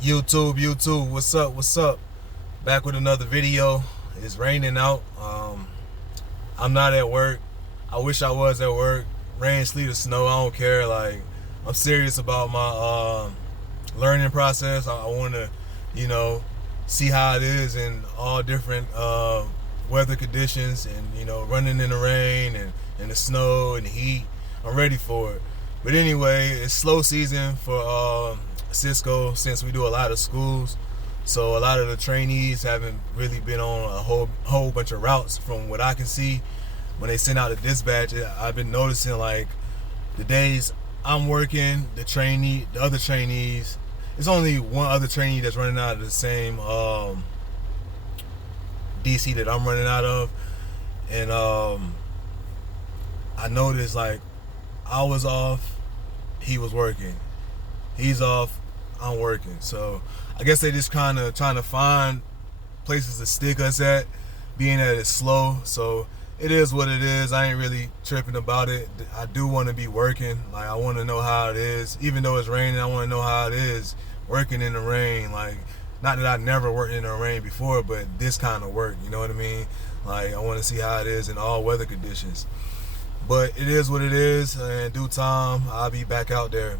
YouTube, what's up? Back with another video. It's raining out. I'm not at work. I wish I was at work. Rain, sleet, or snow, I don't care. Like, I'm serious about my learning process. I want to, see how it is in all different weather conditions, and running in the rain and in the snow and the heat. I'm ready for it. But anyway, it's slow season for Cisco, since we do a lot of schools. So a lot of the trainees haven't really been on a whole bunch of routes. From what I can see, when they send out the dispatch, I've been noticing, like, the days I'm working, the other trainees, it's only one other trainee that's running out of the same DC that I'm running out of. And I noticed, like, I was off, he was working. He's off, I'm working. So I guess they just kind of trying to find places to stick us at, being that it's slow. So it is what it is. I ain't really tripping about it. I do want to be working. Like, I want to know how it is. Even though it's raining, I want to know how it is working in the rain. Like, not that I never worked in the rain before, but this kind of work, you know what I mean? Like, I want to see how it is in all weather conditions. But it is what it is. In due time, I'll be back out there.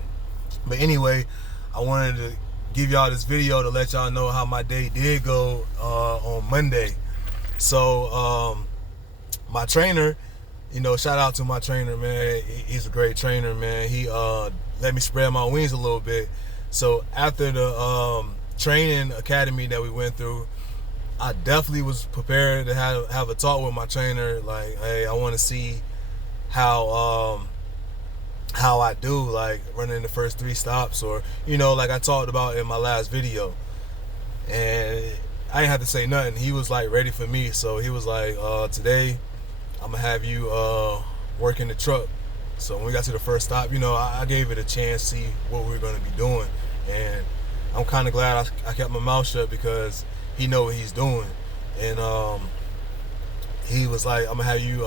But anyway, I wanted to give y'all this video to let y'all know how my day did go on Monday. So my trainer, shout out to my trainer, man. He's a great trainer, man. He let me spread my wings a little bit. So after the training academy that we went through, I definitely was prepared to have a talk with my trainer. Like, hey, I want to see how I do, like, running the first 3 stops, or like I talked about in my last video. And I didn't have to say nothing. He was, like, ready for me. So he was like, today I'm gonna have you work in the truck. So when we got to the first stop, I gave it a chance to see what we were gonna be doing. And I'm kind of glad I kept my mouth shut, because he know what he's doing. And he was like, I'm gonna have you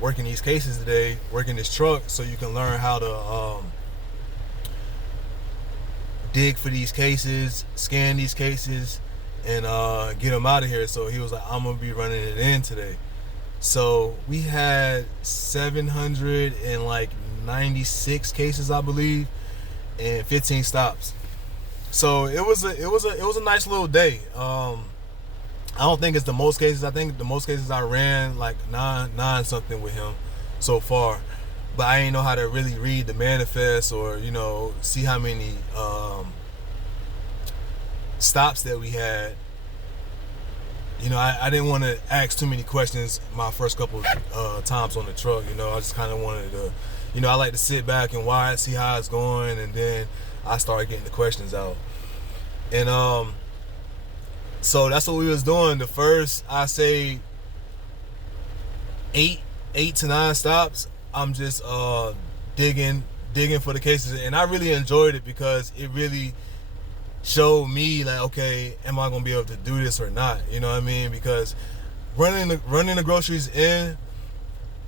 working these cases today, working this truck, so you can learn how to dig for these cases, scan these cases, and get them out of here. So he was like, I'm gonna be running it in today. So we had 796 cases, I believe, and 15 stops. So it was a nice little day. I don't think it's the most cases. I think the most cases I ran, like nine something with him so far. But I didn't know how to really read the manifest, or see how many stops that we had. I didn't want to ask too many questions my first couple times on the truck. I just kind of wanted to, I like to sit back and watch, see how it's going, and then I started getting the questions out. And so that's what we was doing. The first, I say, 8 to 9 stops, I'm just digging for the cases, and I really enjoyed it, because it really showed me, like, okay, am I gonna be able to do this or not? You know what I mean? Because running the groceries in,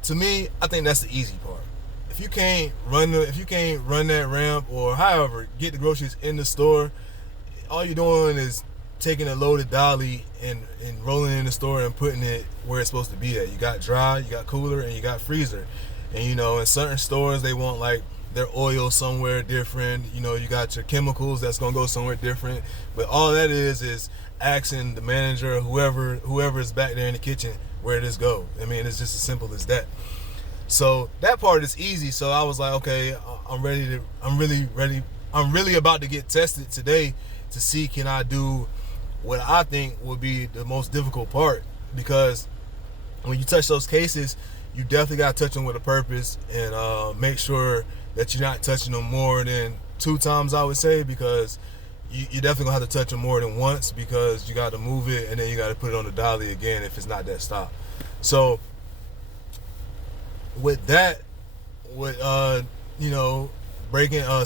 to me, I think that's the easy part. If you can't run that ramp, or however get the groceries in the store, all you're doing is taking a loaded dolly and rolling it in the store and putting it where it's supposed to be at. You got dry, you got cooler, and you got freezer. And in certain stores, they want, like, their oil somewhere different. You got your chemicals that's gonna go somewhere different. But all that is asking the manager, whoever is back there in the kitchen, where does go. I mean, it's just as simple as that. So that part is easy. So I was like, okay, I'm really ready. I'm really about to get tested today to see, can I do what I think would be the most difficult part. Because when you touch those cases, you definitely got to touch them with a purpose, and make sure that you're not touching them more than 2 times, I would say, because you definitely gonna have to touch them more than once, because you got to move it, and then you got to put it on the dolly again if it's not that stop. So with that, with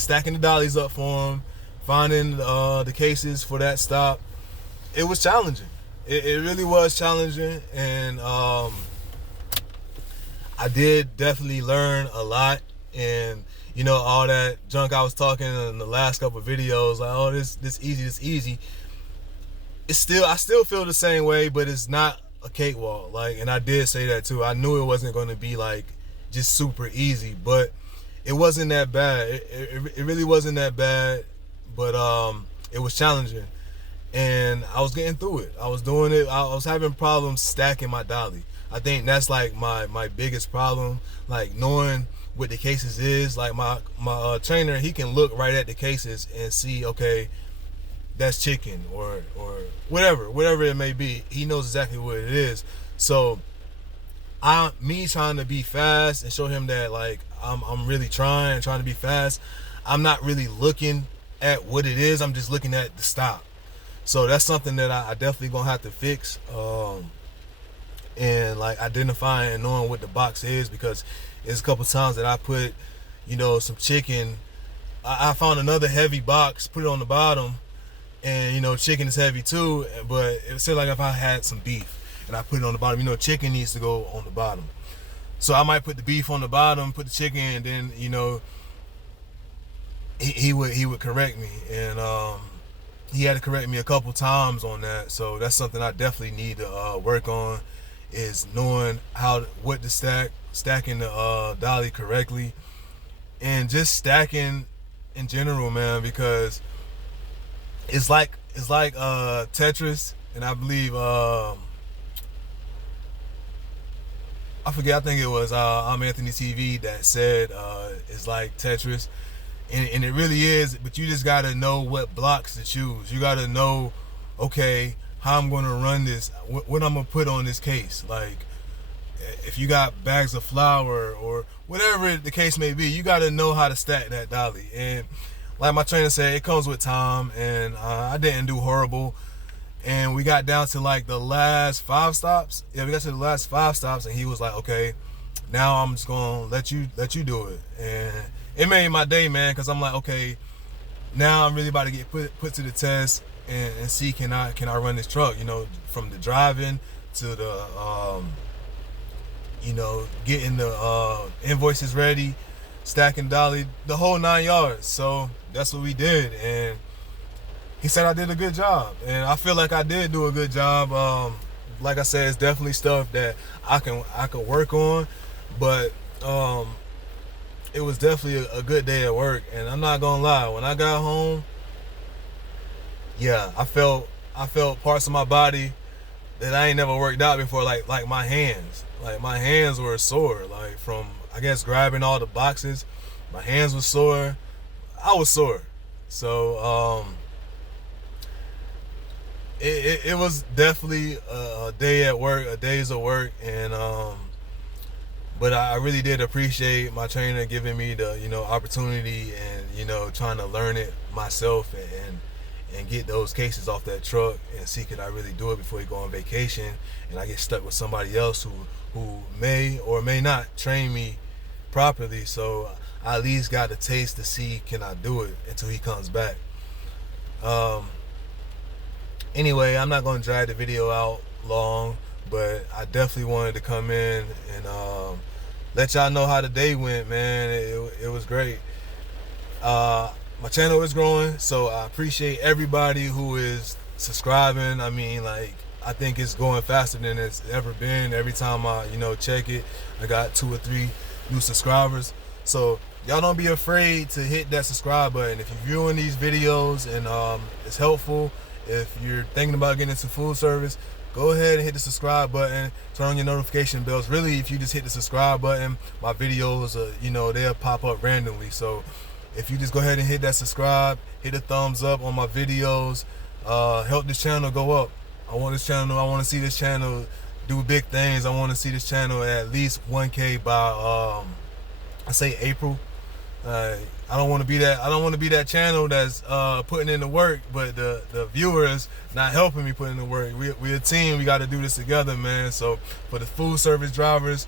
stacking the dollies up for them, finding the cases for that stop, it was challenging. It really was challenging, and I did definitely learn a lot. And you know, all that junk I was talking in the last couple of videos, like, oh, this easy. It's still, I still feel the same way, but it's not a cakewalk. Like, and I did say that too. I knew it wasn't going to be like just super easy, but it wasn't that bad. It really wasn't that bad, but it was challenging, and I was getting through it. I was doing it. I was having problems stacking my dolly. I think that's like my biggest problem, like knowing what the cases is. Like my trainer, he can look right at the cases and see, okay, that's chicken or whatever it may be. He knows exactly what it is. So me trying to be fast and show him that like I'm really trying to be fast, I'm not really looking at what it is. I'm just looking at the stop. So that's something that I definitely gonna have to fix. And like identifying and knowing what the box is, because there's a couple times that I put, you know, some chicken. I found another heavy box, put it on the bottom, and you know, chicken is heavy too. But it seemed like if I had some beef and I put it on the bottom, you know, chicken needs to go on the bottom. So I might put the beef on the bottom, put the chicken, and then, you know, he would correct me, and he had to correct me a couple times on that. So that's something I definitely need to work on, is knowing what to stacking the dolly correctly, and just stacking in general, man, because it's like Tetris, and I believe I forget, I think it was I'm Anthony TV that said it's like Tetris, and it really is, but you just gotta know what blocks to choose. You gotta know, okay, how I'm gonna run this, what I'm gonna put on this case. Like, if you got bags of flour or whatever the case may be, you gotta know how to stack that dolly. And like my trainer said, it comes with time, and I didn't do horrible. And we got down to like the last 5 stops. Yeah, we got to the last 5 stops, and he was like, okay, now I'm just gonna let you do it. And it made my day, man, because I'm like, okay, now I'm really about to get put to the test and see, can I run this truck, you know, from the driving to the you know, getting the invoices ready, stacking dolly, the whole 9 yards. So that's what we did, and he said I did a good job, and I feel like I did do a good job. Like I said, it's definitely stuff that I can work on, but it was definitely a good day at work. And I'm not gonna lie, when I got home, yeah, I felt parts of my body that I ain't never worked out before, like my hands. Like, my hands were sore, like from, I guess, grabbing all the boxes. My hands were sore. I was sore. So it was definitely a day at work, a days of work, and but I really did appreciate my trainer giving me the, you know, opportunity, and, you know, trying to learn it myself, and get those cases off that truck, and see, could I really do it before you go on vacation and I get stuck with somebody else who may or may not train me properly. So I at least got a taste to see, can I do it until he comes back. Anyway, I'm not going to drag the video out long, but I definitely wanted to come in and let y'all know how the day went, man. It was great. My channel is growing, so I appreciate everybody who is subscribing. I mean, like, I think it's going faster than it's ever been. Every time I, you know, check it, I got 2 or 3 new subscribers. So y'all don't be afraid to hit that subscribe button. If you're viewing these videos and it's helpful, if you're thinking about getting into food service, go ahead and hit the subscribe button, turn on your notification bells. Really, if you just hit the subscribe button, my videos, you know, they'll pop up randomly. So if you just go ahead and hit that subscribe, hit a thumbs up on my videos, help this channel go up. I want to see this channel do big things. I want to see this channel at least 1K by I say April. I don't want to be that channel that's putting in the work, but the viewers not helping me put in the work. We a team. We got to do this together, man. So for the food service drivers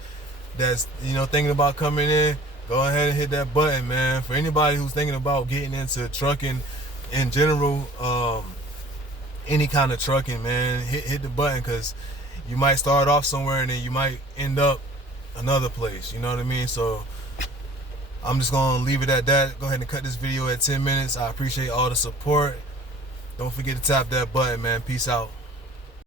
that's, you know, thinking about coming in, go ahead and hit that button, man. For anybody who's thinking about getting into trucking in general, any kind of trucking, man, hit the button, because you might start off somewhere and then you might end up another place. You know what I mean? So I'm just gonna leave it at that. Go ahead and cut this video at 10 minutes. I appreciate all the support. Don't forget to tap that button, man. Peace out.